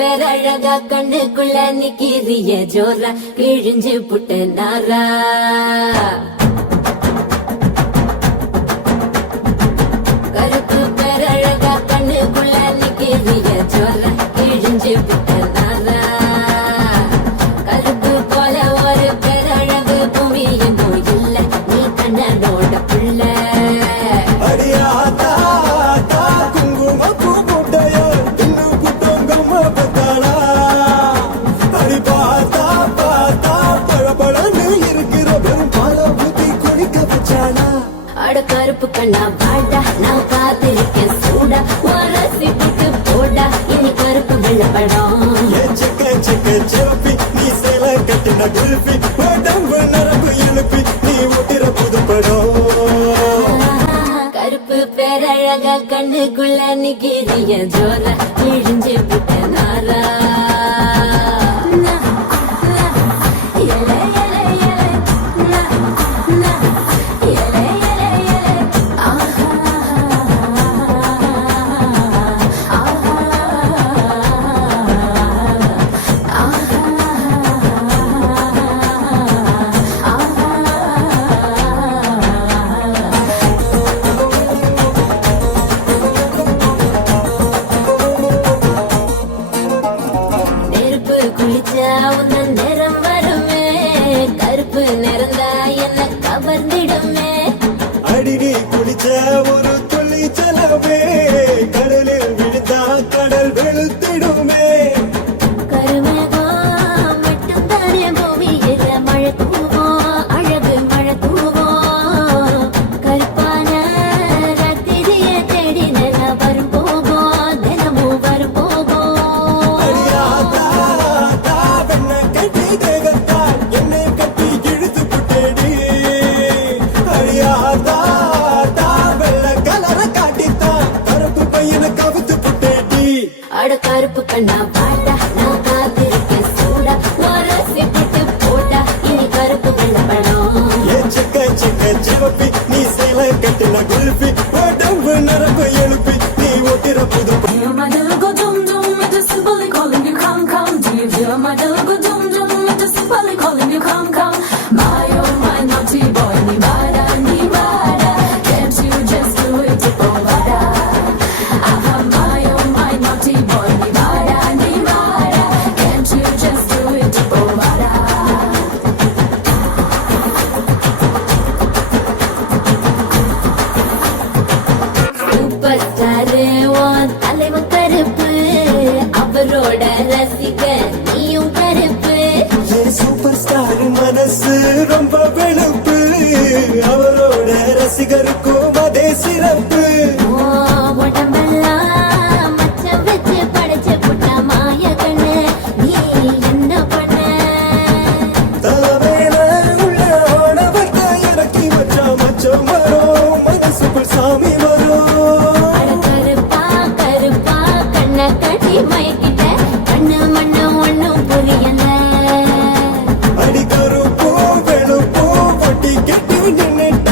பேரழகா கண்ணுக்குள்ள நிக்கிறிய ஜோரா கிழிஞ்சு புட்டு நாரா கருப்பு பேரழகா கண்ணுக்குள்ள நிக்கிறிய ஜோரா கிழிஞ்சு புட்டு நாரா கருப்பு போல ஒரு பேரழகு பூமி எங்கோ இல்ல நீ கண்ணனோட புள்ள கருப்பு கண்ணா பாடா நான் காத்திருக்கேன் சூடா வாரசி புட்டு போடா இனி கருப்பு வெள்ளப்படம் நீ சேல கட்டின குருப்பி உடம்பு நரம்பு இழுப்பி நீ ஒட்டிர புதுப்படம் கருப்பு பேரழகா கண்ணுக்குள்ள நிக்கிறிய ஜோரா கிழிஞ்சு புட்ட நாரா நிறம் வருமே கருப்பு நிறந்தா என்ன கவர்ந்திடுமே அடிடி குளிச்ச ஒரு துளி செலவே கடலில் விழுந்தா கடல் வெளுத்திடுமே கருமேகம் மட்டும் தானே பூமியில மழை தூவோம் அழகு மழை தூவோம் கருப்பான ரத்திரிய தேடி நில வரும் போவோம் தினமும் வரும் போவோம் கருப்பு கண்ணா பாட்டா நான் காத்திருக்கேன் சூடா வாரசி புட்டு போட்டா இனி கருப்பு வெள்ளப்படம் சிவப்பி நீ சேல கட்டின குருப்பி உடம்பு நரம்பு எழுப்பி நீ ஒட்டிர புது தலைவன் கருப்பு அவரோட ரசிகர் நீயும் கருப்பு சூப்பர் ஸ்டார் மனசு ரொம்ப வெளுப்பு அவரோட ரசிகருக்கும் அதே சிறப்பு உடம்பெல்லாம் மச்சம் வச்சு படைச்சு புட்ட மாய கண்ணு நீ என்ன பண்ண தலைமையில உள்ள ஓடவர்த்த இறக்கி வச்சா மச்சம் வரும் மனசுக்குள் சாமி வரும் கட்டி மயக்கிட்ட கண்ணு மண்ணு ஒண்ணும் புரியல அடி கருப்போ வெளுப்போ வட்டி கட்டி நின்னுட்ட